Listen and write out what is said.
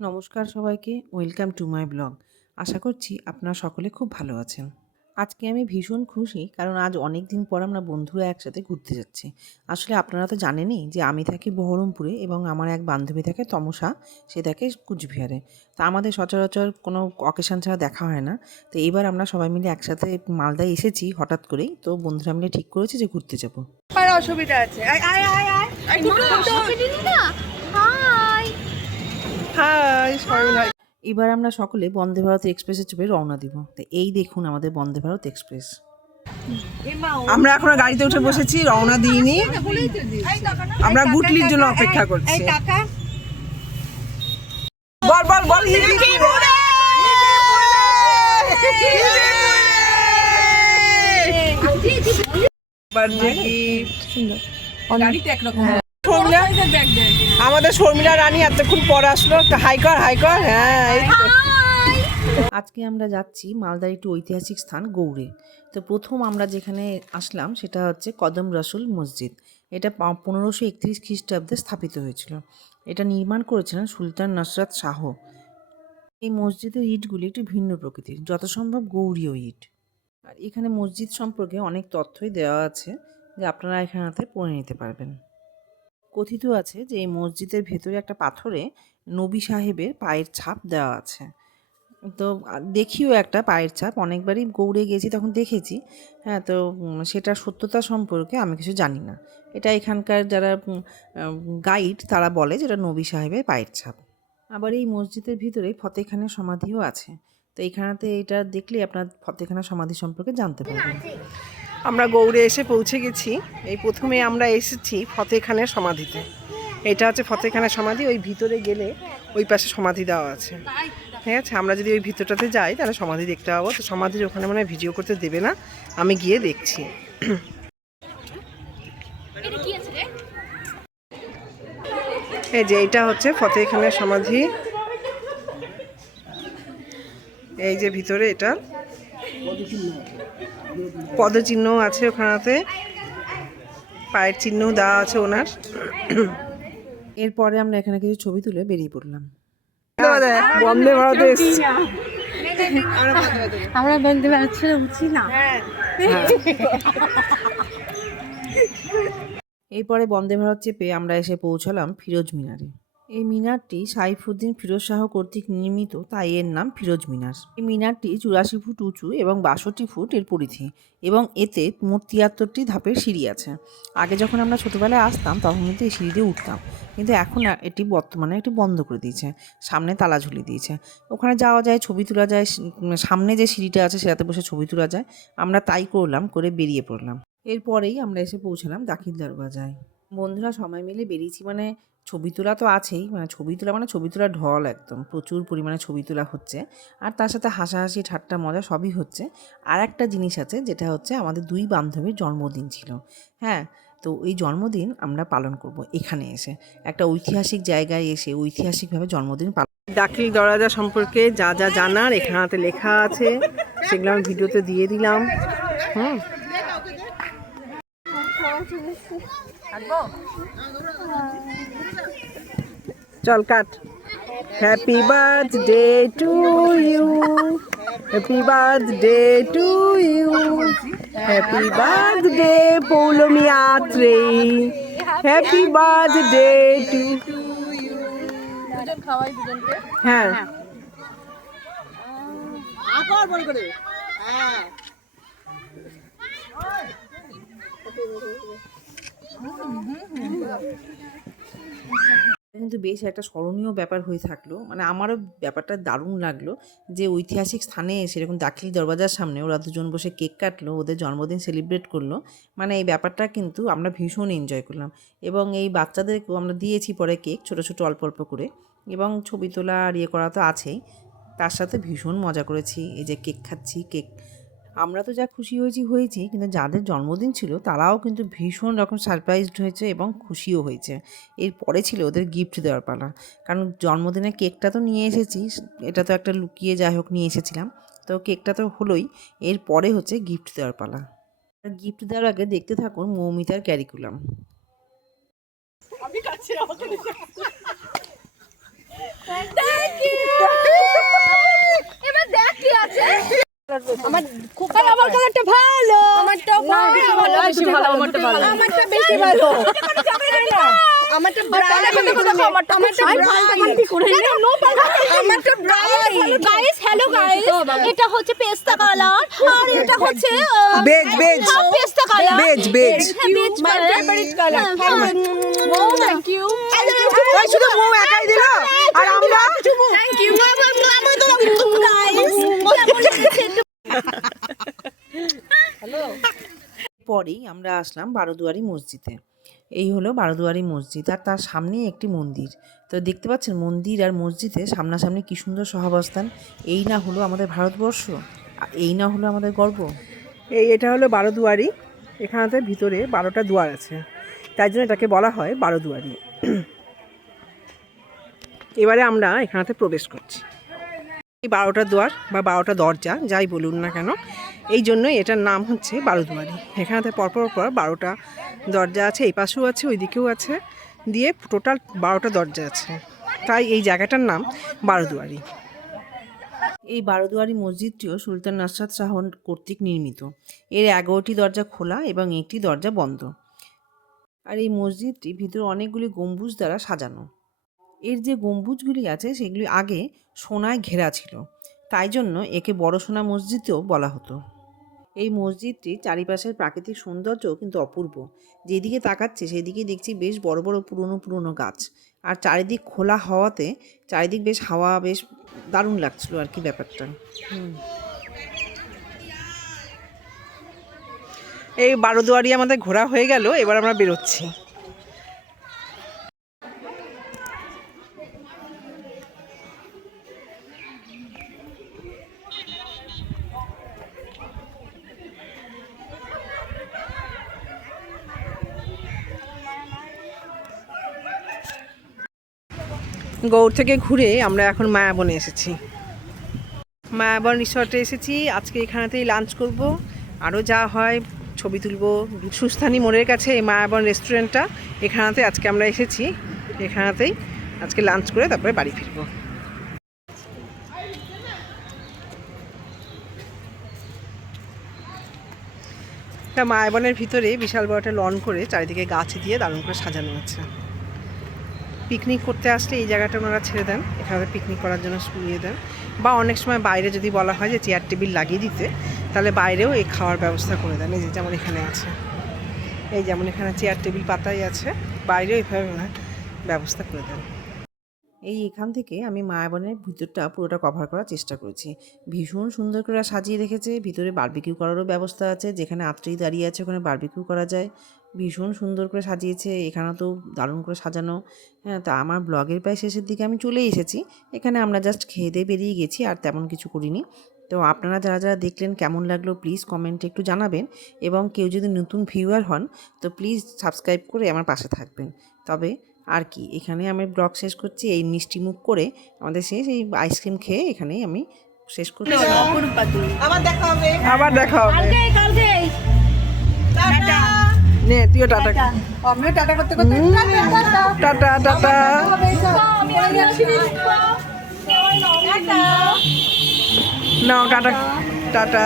নমস্কার সবাইকে, welcome to my blog. আশা করছি আপনারা সকলে খুব ভালো আছেন। আজকে আমি ভীষণ খুশি, কারণ আজ অনেক দিন পর আমরা বন্ধুরা একসাথে ঘুরতে যাচ্ছি। আসলে আপনারা তো জানেনই যে আমি থাকি বহরমপুরে এবং আমার এক বান্ধবী থাকে তমসা, সে থাকে কুচবিহারে। তা আমাদের সচরাচর কোনো অকেশন ছাড়া দেখা হয় না। তো এইবার আমরা সবাই মিলে একসাথে মালদায় এসেছি হঠাৎ করেই, তো বন্ধুরা মিলে ঠিক করেছি যে ঘুরতে যাবো। অসুবিধা আছে। এবার আমরা সকলে বন্দে ভারত এক্সপ্রেসে চেপে রওনা দিব। তো এই দেখুন আমাদের বন্দে ভারত এক্সপ্রেস। আমরা এখনো গাড়িতে উঠে বসেছি, রওনা দিইনি। আমরা গুটলির জন্য অপেক্ষা করছি। বল বল বল আমাদের শর্মিলা রানী এতক্ষণ পর আসলো। একটা হাই কর হাই কর। হ্যাঁ, আজকে আমরা যাচ্ছি মালদার একটি ঐতিহাসিক স্থান গৌড়ে। তো প্রথম আমরা যেখানে আসলাম সেটা হচ্ছে কদম রসুল মসজিদ। এটা 1531 খ্রিস্টাব্দে স্থাপিত হয়েছিল। এটা নির্মাণ করেছিলেন সুলতান নসরাত শাহ। এই মসজিদের ইটগুলি একটু ভিন্ন প্রকৃতির, যত সম্ভব গৌড়ীয় ইট। আর এখানে মসজিদ সম্পর্কে অনেক তথ্যই দেওয়া আছে, যে আপনারা এখানেতে পড়ে নিতে পারবেন। কথিত আছে যে এই মসজিদের ভেতরে একটা পাথরে নবী সাহেবের পায়ের ছাপ দেওয়া আছে। তো দেখিও একটা পায়ের ছাপ, অনেকবারই গৌড়ে গেছি তখন দেখেছি। হ্যাঁ, তো সেটার সত্যতা সম্পর্কে আমি কিছু জানি না। এটা এখানকার যারা গাইড তারা বলে যেটা নবী সাহেবের পায়ের ছাপ। আবার এই মসজিদের ভিতরে ফতেখানের সমাধিও আছে। তো এইখানেতে এটা দেখলে আপনার ফতেখানের সমাধি সম্পর্কে জানতে পারবেন। আমরা গৌড়ে এসে পৌঁছে গেছি। এই প্রথমে আমরা এসেছি ফতেখানের সমাধিতে। এটা হচ্ছে ফতেখানের সমাধি। ওই ভিতরে গেলে ওই পাশে সমাধি দেওয়া আছে। ঠিক আছে, আমরা যদি ওই ভিতরটাতে যাই তাহলে সমাধি দেখতে পাবো। তো সমাধির ওখানে মনে হয় ভিডিও করতে দেবে না, আমি গিয়ে দেখছি। এই যে এটা হচ্ছে ফতেখানের সমাধি। এই যে ভিতরে এটা পদচিহ্ন আছে, ওখানেতে পায়ের চিহ্ন দেওয়া আছে ওনার। এরপরে আমরা এখানে কিছু ছবি তুলে বেরিয়ে পড়লাম। বন্দে ভারতে এসেছি। আমরা বন্দে ভারত ছেড়ে উঠছি না। এরপরে বন্দে ভারত চেপে আমরা এসে পৌঁছালাম ফিরোজ মিনারে। এই মিনারটি সাইফুদ্দিন ফিরোজ শাহ কর্তৃক নির্মিত, তাই এর নাম ফিরোজ মিনার। এই মিনারটি 84 ফুট উঁচু এবং 62 ফুট এর পরিধি, এবং এতে মোট 73টি ধাপের সিঁড়ি আছে। আগে যখন আমরা ছোটোবেলায় আসতাম তখন কিন্তু এই সিঁড়ি দিয়ে উঠতাম, কিন্তু এখন এটি বর্তমানে একটি বন্ধ করে দিয়েছে, সামনে তালা ঝুলিয়ে দিয়েছে। ওখানে যাওয়া যায়, ছবি তোলা যায়, সামনে যে সিঁড়িটা আছে সেটাতে বসে ছবি তোলা যায়। আমরা তাই করলাম, করে বেরিয়ে পড়লাম। এরপরেই আমরা এসে পৌঁছালাম দাখিল দরওয়াজায়। বন্ধুরা সবাই মিলে বেরিয়েছি, মানে ছবি তোলা তো আছেই, মানে ছবি তোলা ঢল, একদম প্রচুর পরিমাণে ছবি তোলা হচ্ছে। আর তার সাথে হাসাহাসি ঠাট্টা মজা সবই হচ্ছে। আর একটা জিনিস আছে, যেটা হচ্ছে আমাদের দুই বান্ধবীর জন্মদিন ছিল। হ্যাঁ, তো এই জন্মদিন আমরা পালন করব এখানে এসে, একটা ঐতিহাসিক জায়গায় এসে ঐতিহাসিকভাবে জন্মদিন পালন। দাখিল দরজা সম্পর্কে যা যা জানার এখানেতে লেখা আছে, সেগুলো আমি ভিডিওতে দিয়ে দিলাম। চল কাট। Happy birthday to you, happy birthday to you, happy birthday Poulami Atrey, happy birthday to. হ্যাঁ, কিন্তু বেশ একটা স্মরণীয় ব্যাপার হয়ে থাকলো, মানে আমারও ব্যাপারটা দারুণ লাগলো যে ঐতিহাসিক স্থানে সেরকম দাখিল দরওয়াজার সামনে ওরা দুজন বসে কেক কাটলো, ওদের জন্মদিন সেলিব্রেট করলো। মানে এই ব্যাপারটা কিন্তু আমরা ভীষণ এনজয় করলাম, এবং এই বাচ্চাদেরকেও আমরা দিয়েছি পরে কেক, ছোটো ছোটো অল্প অল্প করে, এবং ছবি তোলা আর ইয়ে করা তো আছেই, তার সাথে ভীষণ মজা করেছি। এই যে কেক খাচ্ছি, কেক আমরা তো যা খুশি হয়েছি, কিন্তু যাদের জন্মদিন ছিল তারাও কিন্তু ভীষণ রকম সারপ্রাইজড হয়েছে এবং খুশিও হয়েছে। এরপরে ছিল ওদের গিফট দেওয়ার পালা, কারণ জন্মদিনের কেকটা তো নিয়ে এসেছি, এটা তো একটা লুকিয়ে যাই হোক নিয়ে এসেছিলাম, তো কেকটা তো হলোই, এরপরে হচ্ছে গিফট দেওয়ার পালা। গিফট দেওয়ার আগে দেখতে থাকুন মৌমিতার ক্যারিকুলাম। Thank আমার খুব আমার কালারটা ভালো আমারটা ভালো বেশি ভালো আমারটা ভালো আমারটা বেশি ভালো আমারটা ব্রাইট আমারটা আমারটা ব্রাইট গাইস হ্যালো গাইস এটা হচ্ছে পেস্তা কালার আর এটা হচ্ছে বেজ বেজ পেস্তা colour beige beige beige my favourite colour ও থ্যাংক ইউ ওই শুধু মৌ একাই দিল আর আমরা থ্যাংক ইউ গাইস পরেই আমরা আসলাম বারোদুয়ারি মসজিদে। এই হলো বারোদুয়ারি মসজিদ আর তার সামনেই একটি মন্দির। তো দেখতে পাচ্ছেন মন্দির আর মসজিদে সামনাসামনি কী সুন্দর সহাবস্থান। এই না হলো আমাদের ভারতবর্ষ, এই না হলো আমাদের গর্ব। এটা হলো বারোদুয়ারি। এখানেতে ভিতরে 12টা দুয়ার আছে, তাই জন্য এটাকে বলা হয় বারোদুয়ারি। এবারে আমরা এখানেতে প্রবেশ করছি। এই 12টা দুয়ার বা 12টা দরজা যাই বলুন না কেন, এই জন্যই এটার নাম হচ্ছে বারোদুয়ারি। এখানেতে পরপর 12টা দরজা আছে, এই পাশেও আছে ওই দিকেও আছে, দিয়ে টোটাল 12টা দরজা আছে, তাই এই জায়গাটার নাম বারোদুয়ারি। এই বারোদুয়ারি মসজিদটিও সুলতান নাসরাত শাহ কর্তৃক নির্মিত। এর 11টি দরজা খোলা এবং একটি দরজা বন্ধ। আর এই মসজিদটি ভিতরে অনেকগুলি গম্বুজ দ্বারা সাজানো। এর যে গম্বুজগুলি আছে সেগুলি আগে সোনায় ঘেরা ছিল, তাই জন্য একে বড় সোনা মসজিদও বলা হতো। এই মসজিদটি চারিপাশের প্রাকৃতিক সৌন্দর্য কিন্তু অপূর্ব। যেদিকে তাকাচ্ছি সেদিকে দেখছি বেশ বড় বড় পুরনো পুরনো গাছ, আর চারিদিক খোলা হওয়াতে চারিদিক বেশ হাওয়া, বেশ দারুণ লাগছিল আর কি ব্যাপারটা। এই বারোদুয়ারি আমাদের ঘোরা হয়ে গেল, এবার আমরা বেরোচ্ছি। গৌড় থেকে ঘুরে আমরা এখন মায়াবনে এসেছি। মায়াবন রিসর্টে এসেছি। আজকে এখানেতেই লাঞ্চ করব, আরও যা হয় ছবি তুলব। সুস্থানী মোড়ের কাছে এই মায়াবন রেস্টুরেন্টটা, এখানেতে আজকে আমরা এসেছি। এখানেতেই আজকে লাঞ্চ করে তারপরে বাড়ি ফিরবো। মায়াবনের ভিতরে বিশাল বড় একটা লন করে চারিদিকে গাছ দিয়ে দারুণ করে সাজানো আছে। পিকনিক করতে আসলে এই জায়গাটা ওনারা ছেড়ে দেন, এখানে পিকনিক করার জন্য নিয়ে দেন, বা অনেক সময় বাইরে যদি বলা হয় যে চেয়ার টেবিল লাগিয়ে দিতে, তাহলে বাইরেও এই খাওয়ার ব্যবস্থা করে দেন। এই যে যেমন এখানে আছে, এই যেমন এখানে চেয়ার টেবিল পাতাই আছে, বাইরেও এইভাবে ব্যবস্থা করে দেন। এখান থেকে আমি মায়াবনের ভিতরটা পুরোটা কভার করার চেষ্টা করেছি। ভীষণ সুন্দর করে সাজিয়ে রেখেছে। ভিতরে বারবিকিউ করারও ব্যবস্থা আছে, যেখানে আত্রেই দাঁড়িয়ে আছে ওখানে বারবিকিউ করা যায়। ভীষণ সুন্দর করে সাজিয়েছে, এখানেও তো দারুণ করে সাজানো। হ্যাঁ, তা আমার ব্লগের প্রায় শেষের দিকে আমি চলে এসেছি। এখানে আমরা জাস্ট খেয়ে দিয়ে বেরিয়ে গেছি, আর তেমন কিছু করিনি। তো আপনারা যারা যারা দেখলেন কেমন লাগলো প্লিজ কমেন্টে একটু জানাবেন, এবং কেউ যদি নতুন ভিউয়ার হন তো প্লিজ সাবস্ক্রাইব করে আমার পাশে থাকবেন। তবে আর কি, এখানে আমি ব্লগ শেষ করছি। এই মিষ্টি মুখ করে আমাদের শেষ, এই আইসক্রিম খেয়ে এখানেই আমি শেষ করছি। আবার দেখা হবে, আবার দেখা হবে। কালকে টাটা নে তুইও টাটা। আমিও টাটা করতে করতে টাটা টাটা। নাও টাটা টাটা।